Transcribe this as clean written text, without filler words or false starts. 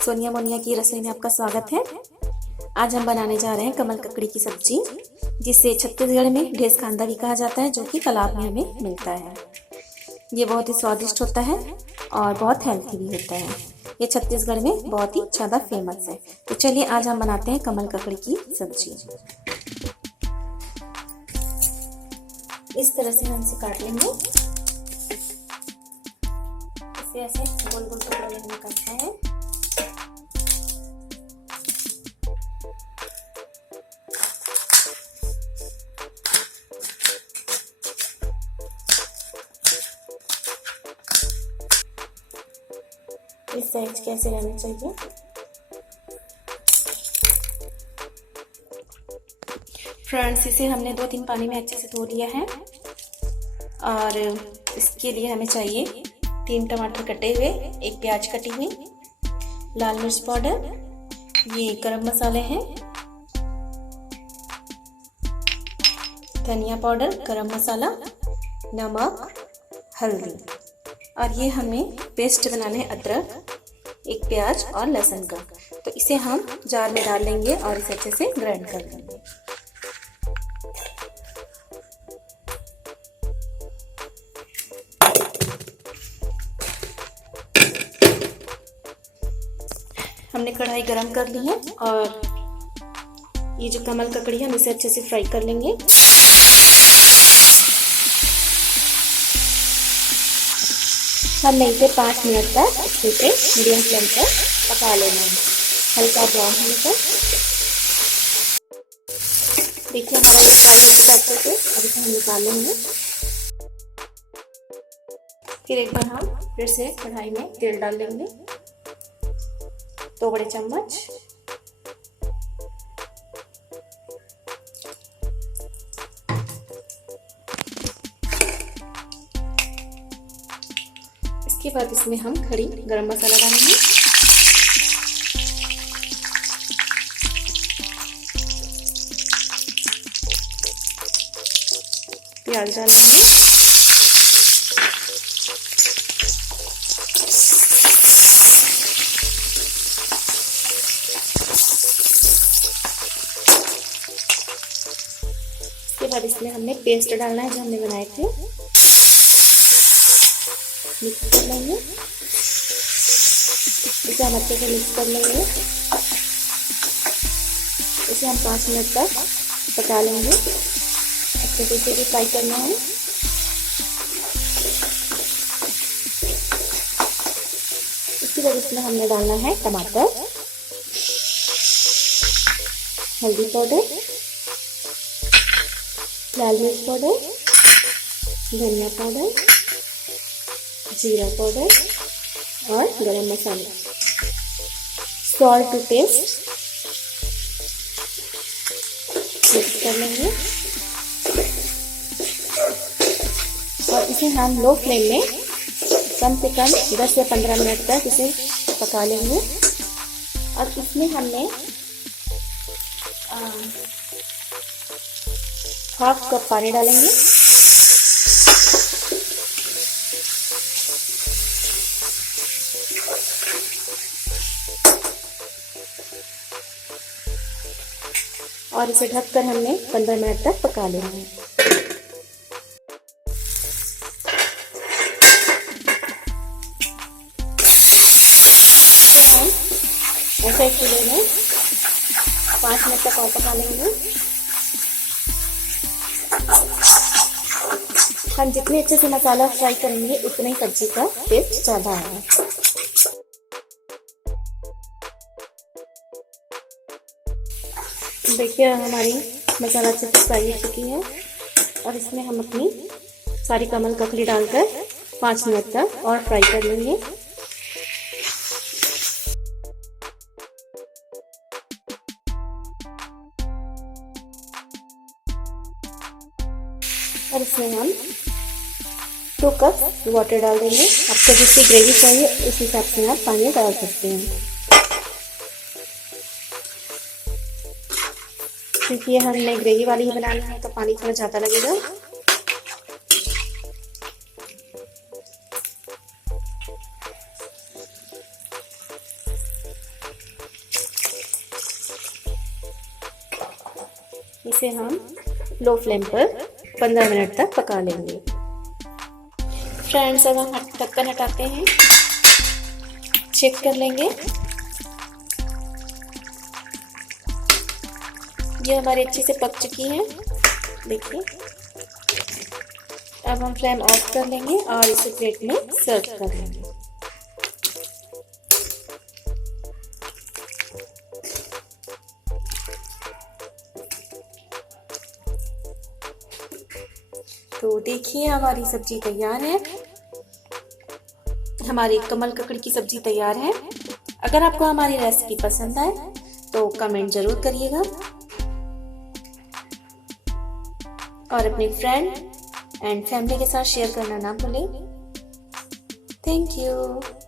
सोनिया मोनिया की रसोई में आपका स्वागत है। आज हम बनाने जा रहे हैं कमल ककड़ी की सब्जी, जिसे छत्तीसगढ़ में ढेस खांदा भी कहा जाता है, जो कि तालाब में हमें मिलता है। ये बहुत ही स्वादिष्ट होता है और बहुत हेल्थी भी होता है। ये छत्तीसगढ़ में बहुत ही ज़्यादा फेमस है। तो चलिए आज हम बनाते हैं कमल ककड़ी की सब्जी। इस तरह से हम इसे काट लेंगे। इसे ऐसे गोल गोल टुकड़े में हमें काटना है। इस साइज कैसे रहना चाहिए। फ्रेंड्स, इसे हमने 2-3 पानी में अच्छे से धो लिया है और इसके लिए हमें चाहिए 3 टमाटर कटे हुए, 1 प्याज कटी हुई, लाल मिर्च पाउडर, ये गरम मसाले हैं, धनिया पाउडर, गरम मसाला, नमक, हल्दी। और ये हमें पेस्ट बनाना है अदरक, 1 प्याज और लहसुन का। तो इसे हम जार में डाल लेंगे और इसे अच्छे से ग्राइंड कर लेंगे। हमने कढ़ाई गरम कर ली है और ये जो कमल ककड़ी है हम इसे अच्छे से फ्राई कर लेंगे। हमने इसे 5 मिनट तक अच्छे से मीडियम फ्लेम पर पका लेना है, हल्का ब्राउन होने तक। देखिए हमारा ये फ्राई हो गया अच्छे से। अब इसे हम निकाल लेंगे। फिर एक बार हम फिर से कढ़ाई में तेल डाल लेंगे, 2 बड़े चम्मच। इसके बाद इसमें हम खड़ी गरम मसाला डालेंगे, प्याज डालेंगे, इसके बाद इसमें हमने पेस्ट डालना है जो हमने बनाए थे, मिक्स कर लेंगे। इसे हम अच्छे से मिक्स कर लेंगे। इसे हम 5 मिनट तक पका लेंगे। अच्छे से इसे भी फ्राई करना है। इसके बाद इसमें हमने डालना है टमाटर, हल्दी पाउडर, लाल मिर्च पाउडर, धनिया पाउडर, जीरा पाउडर और गरम मसाला, सॉल्ट टू टेस्ट। मिक्स कर लेंगे और इसे हम लो फ्लेम में कम से कम 10 से 15 मिनट तक इसे पका लेंगे। और इसमें हमने 1/2 कप पानी डालेंगे। और इसे ढककर हमने 15 मिनट तक पका लेना है। इसे हम ऐसे चूल्हे में 5 मिनट तक और पका लेंगे। हम जितने अच्छे से मसाला फ्राई करेंगे उतने ही सब्जी का टेस्ट ज़्यादा आएगा। देखिए हमारी मसाला अच्छे से फ्राई हो चुकी है और इसमें हम अपनी सारी कमल ककड़ी डालकर 5 मिनट तक और फ्राई कर लेंगे। और इसमें हम 2 कप वाटर डाल देंगे। आपको जितनी ग्रेवी चाहिए उस हिसाब से आप पानी डाल सकते हैं। क्योंकि ये हमने ग्रेवी वाली ही बनानी है तो पानी थोड़ा ज़्यादा लगेगा। इसे हम लो फ्लेम पर 15 मिनट तक पका लेंगे। फ्रेंड्स, अब हम ढक्कन हटाते हैं, चेक कर लेंगे। ये हमारी अच्छे से पक चुकी है, देखिए। अब हम फ्लेम ऑफ कर लेंगे और इसे प्लेट में सर्व कर लेंगे। तो देखिए हमारी सब्जी तैयार है, हमारी कमल ककड़ की सब्जी तैयार है। अगर आपको हमारी रेसिपी पसंद आए तो कमेंट जरूर करिएगा और अपने फ्रेंड एंड फैमिली के साथ शेयर करना ना भूलें। Thank you.